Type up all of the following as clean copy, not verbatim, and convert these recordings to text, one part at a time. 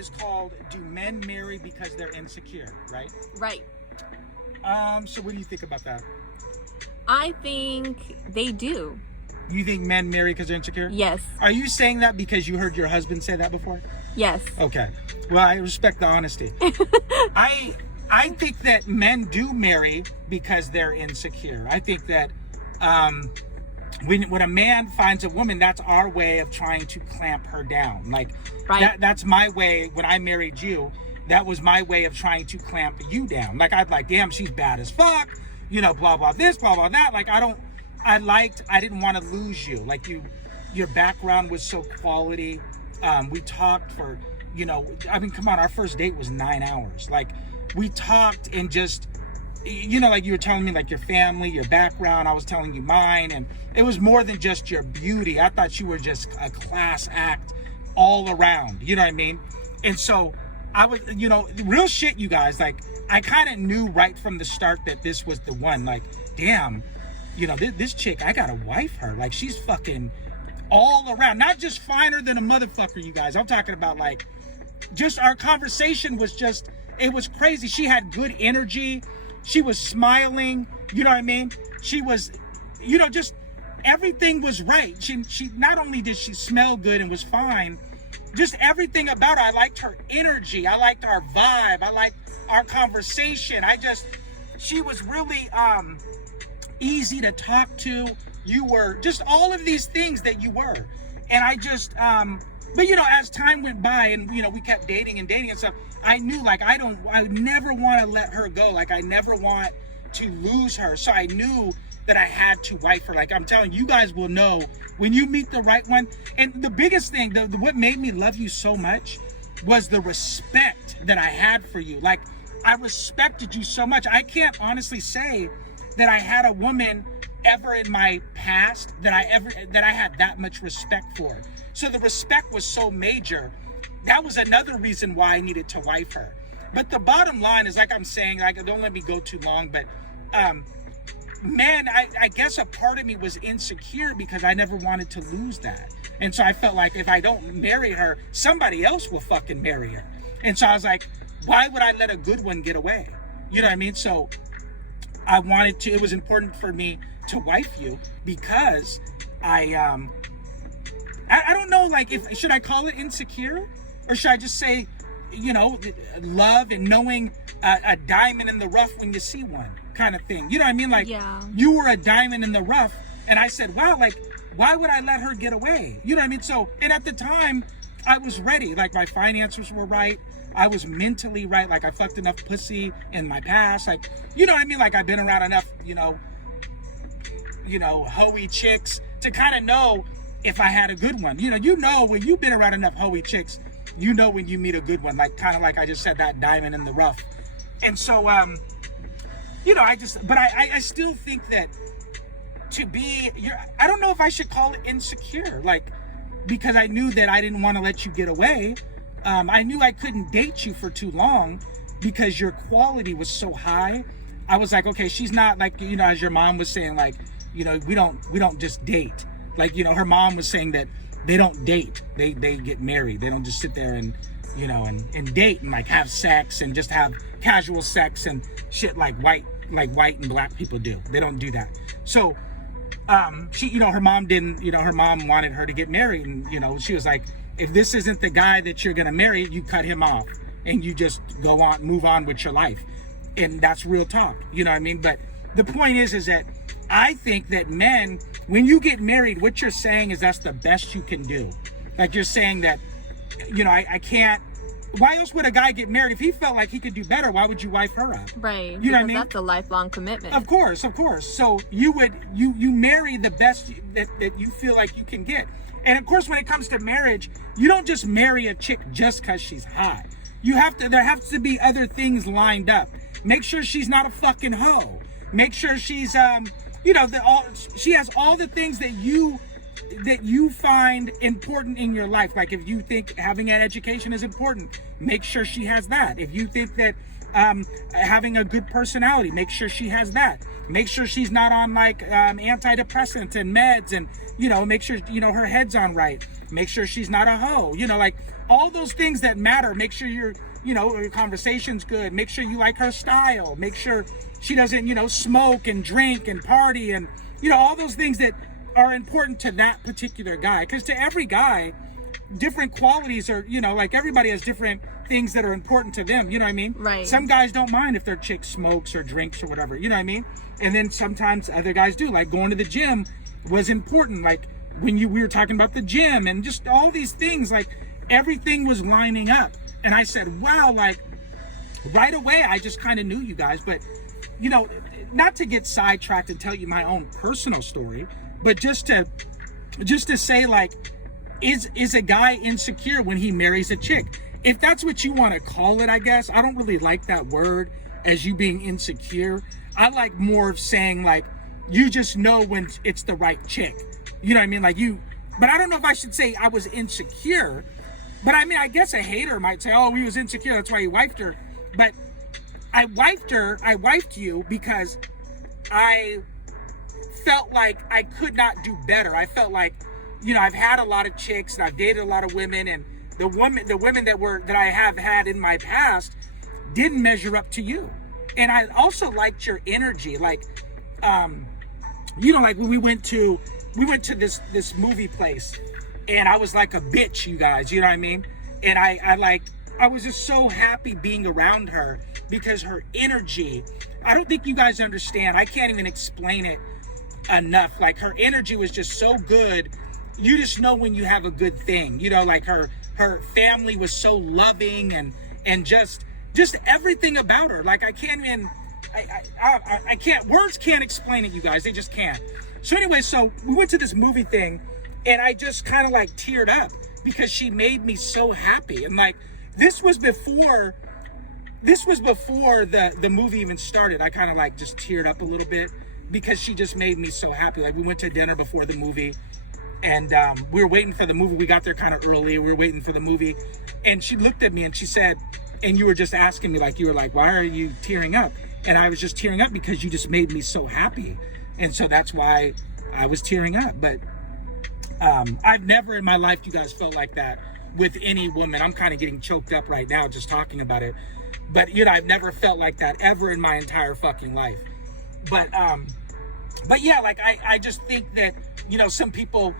is called "Do Men Marry Because They're Insecure?" Right? Right. So what do you think about that? I think they do. You think men marry because they're insecure? Yes. Are you saying that because you heard your husband say that before? Yes. Okay. Well, I respect the honesty. I think that men do marry because they're insecure. I think that when a man finds a woman, that's our way of trying to clamp her down. Like, right. That's my way. When I married you, that was my way of trying to clamp you down. Like, I'd like, damn, she's bad as fuck. You know, blah, blah, this, blah, blah, that. Like, I didn't want to lose you. Like, your background was so quality. We talked for, come on, our first date was 9 hours. Like, we talked and just, like you were telling me, like, your family, your background, I was telling you mine, and it was more than just your beauty. I thought you were just a class act all around, you know what I mean? And so I was, real shit, you guys, like, I kind of knew right from the start that this was the one. Like, damn, this chick, I gotta wife her. Like, she's fucking all around, not just finer than a motherfucker, you guys. I'm talking about, like, just our conversation was just, it was crazy. She had good energy. She was smiling. You know what I mean? She was, just everything was right. She not only did she smell good and was fine, just everything about her. I liked her energy. I liked our vibe. I liked our conversation. She was really easy to talk to. You were just all of these things that you were. And I just, but as time went by and, we kept dating and stuff, I knew, like, I would never want to let her go. Like, I never want to lose her. So I knew that I had to wife her. Like, I'm telling you, guys will know when you meet the right one. And the biggest thing, what made me love you so much was the respect that I had for you. Like, I respected you so much. I can't honestly say that I had a woman ever in my past that I had that much respect for. So the respect was so major. That was another reason why I needed to wife her. But the bottom line is, like I'm saying, like, don't let me go too long, but man, I guess a part of me was insecure because I never wanted to lose that. And so I felt like if I don't marry her, somebody else will fucking marry her. And so I was like, why would I let a good one get away? You know what I mean? So it was important for me to wife you because I don't know, like, should I call it insecure? Or should I just say, love and knowing a diamond in the rough when you see one kind of thing. You know what I mean? Like, yeah. You were a diamond in the rough. And I said, wow, like, why would I let her get away? You know what I mean? So, and at the time, I was ready. Like, my finances were right. I was mentally right. Like, I fucked enough pussy in my past. Like, you know what I mean? Like, I've been around enough, hoey chicks to kind of know if I had a good one. When you've been around enough hoey chicks, when you meet a good one, like, kind of like I just said, that diamond in the rough. And so, I still think that I don't know if I should call it insecure, like, because I knew that I didn't want to let you get away. I knew I couldn't date you for too long because your quality was so high. I was like, okay, she's not like, as your mom was saying, like, we don't just date. Like, her mom was saying that they don't date. They get married. They don't just sit there and, and date and, like, have sex and just have casual sex and shit like white and black people do. They don't do that. So, she, her mom didn't, her mom wanted her to get married. And, she was like, if this isn't the guy that you're going to marry, you cut him off and you just move on with your life. And that's real talk. You know what I mean? But the point is that I think that men, when you get married, what you're saying is that's the best you can do. Like, you're saying that, I can't, why else would a guy get married? If he felt like he could do better, why would you wife her up? Right. You know what I mean? That's a lifelong commitment. Of course. So you marry the best that you feel like you can get. And of course, when it comes to marriage, you don't just marry a chick just because she's hot. There have to be other things lined up. Make sure she's not a fucking hoe. Make sure she's, she has all the things that you find important in your life. Like, if you think having an education is important, make sure she has that. If you think that, having a good personality. Make sure she has that. Make sure she's not on like antidepressants and meds, and make sure her head's on right. Make sure she's not a hoe. Like all those things that matter. Make sure your conversation's good. Make sure you like her style. Make sure she doesn't smoke and drink and party, and all those things that are important to that particular guy. Because to every guy, different qualities are, like everybody has different things that are important to them. You know what I mean? Right. Some guys don't mind if their chick smokes or drinks or whatever. You know what I mean? And then sometimes other guys do. Like going to the gym was important. Like when we were talking about the gym and just all these things, like everything was lining up. And I said, wow, like right away, I just kind of knew you guys. But, not to get sidetracked and tell you my own personal story, but just to say, like, is a guy insecure when he marries a chick? If that's what you want to call it, I guess. I don't really like that word as you being insecure. I like more of saying, like, you just know when it's the right chick. You know what I mean? Like but I don't know if I should say I was insecure. But I mean, I guess a hater might say, oh, he was insecure, that's why he wifed her. But I wifed you because I felt like I could not do better. I felt like, I've had a lot of chicks and I've dated a lot of women, and the women that I have had in my past didn't measure up to you. And I also liked your energy. Like, like when we went to this movie place, and I was like a bitch, you guys, you know what I mean? And I was just so happy being around her because her energy, I don't think you guys understand. I can't even explain it enough. Like her energy was just so good. You just know when you have a good thing, like her family was so loving and just everything about her. Like I can't even, I can't, words can't explain it, you guys. They just can't. So anyway, so we went to this movie thing and I just kind of like teared up because she made me so happy. And like, this was before the movie even started. I kind of like just teared up a little bit because she just made me so happy. Like we went to dinner before the movie, and we were waiting for the movie. We got there kind of early. We were waiting for the movie, and she looked at me and she said, and you were just asking me, like, you were like, why are you tearing up? And I was just tearing up because you just made me so happy. And so that's why I was tearing up. But I've never in my life, you guys, felt like that with any woman. I'm kind of getting choked up right now just talking about it. But, I've never felt like that ever in my entire fucking life. But yeah, like, I just think that, some people,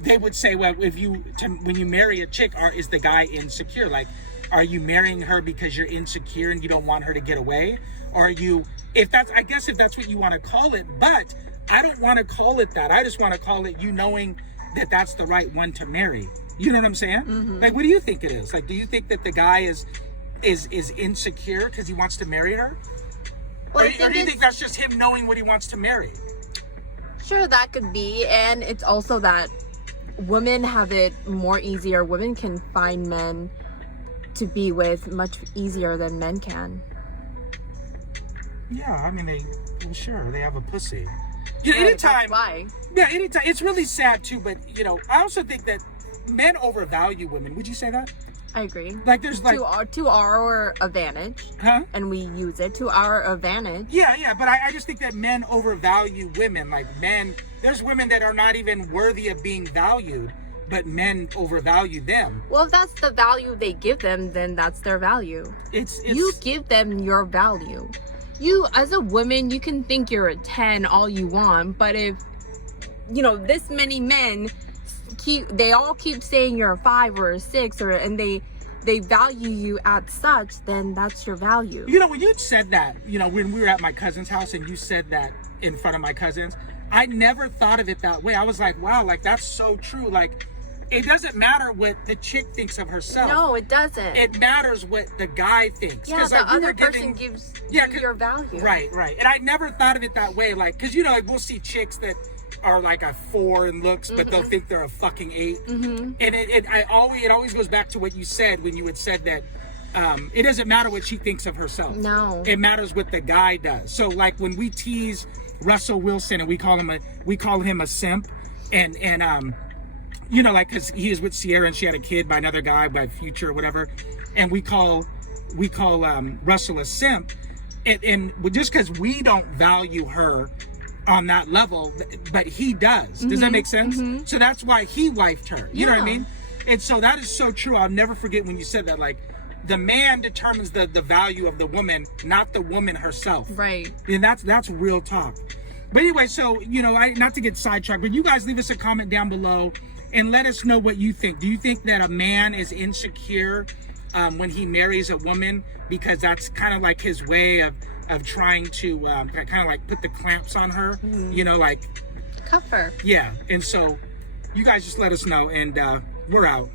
they would say, well, when you marry a chick, is the guy insecure? Like, are you marrying her because you're insecure and you don't want her to get away? Or if that's what you want to call it, but I don't want to call it that. I just want to call it you knowing that that's the right one to marry. You know what I'm saying? Mm-hmm. Like, what do you think it is? Like, do you think that the guy is insecure because he wants to marry her? Well, or do you think that's just him knowing what he wants to marry? Sure, that could be. And it's also that women have it more easier. Women can find men to be with much easier than men can. Yeah, I mean, they have a pussy. Right, anytime. That's why. Yeah, anytime. It's really sad too, but I also think that men overvalue women. Would you say that? I agree. Like there's like to our advantage, and we use it to our advantage. Yeah, but I just think that men overvalue women. Like there's women that are not even worthy of being valued, but men overvalue them. Well, if that's the value they give them, then that's their value. It's you give them your value. You, as a woman, you can think you're a 10 all you want, but if this many men they all keep saying you're a 5 or a 6, and they value you at such, then that's your value. When you said that, when we were at my cousin's house and you said that in front of my cousins, I never thought of it that way. I was like, wow, like that's so true. Like, it doesn't matter what the chick thinks of herself. No, it doesn't. It matters what the guy thinks. Yeah, the other person gives you your value. Right. And I never thought of it that way. Like, because, like, we'll see chicks that are like a 4 in looks, but they'll think they're a fucking 8. Mm-hmm. And it always goes back to what you said when you had said that it doesn't matter what she thinks of herself. No. It matters what the guy does. So, like, when we tease Russell Wilson and we call him a simp, and like, because he is with Sierra and she had a kid by another guy, by Future or whatever, and we call we call Russell a simp, and just because we don't value her on that level, but he does. Does that make sense? So that's why he wifed her. You know what I mean? And so that is so true. I'll never forget when you said that. Like, the man determines the value of the woman, not the woman herself. Right. And that's real talk. But anyway, so, you know, not to get sidetracked, but you guys leave us a comment down below and let us know what you think. Do you think that a man is insecure when he marries a woman because that's kind of like his way of trying to kind of like put the clamps on her, you know, like cuff her? Yeah. And so you guys just let us know, and we're out.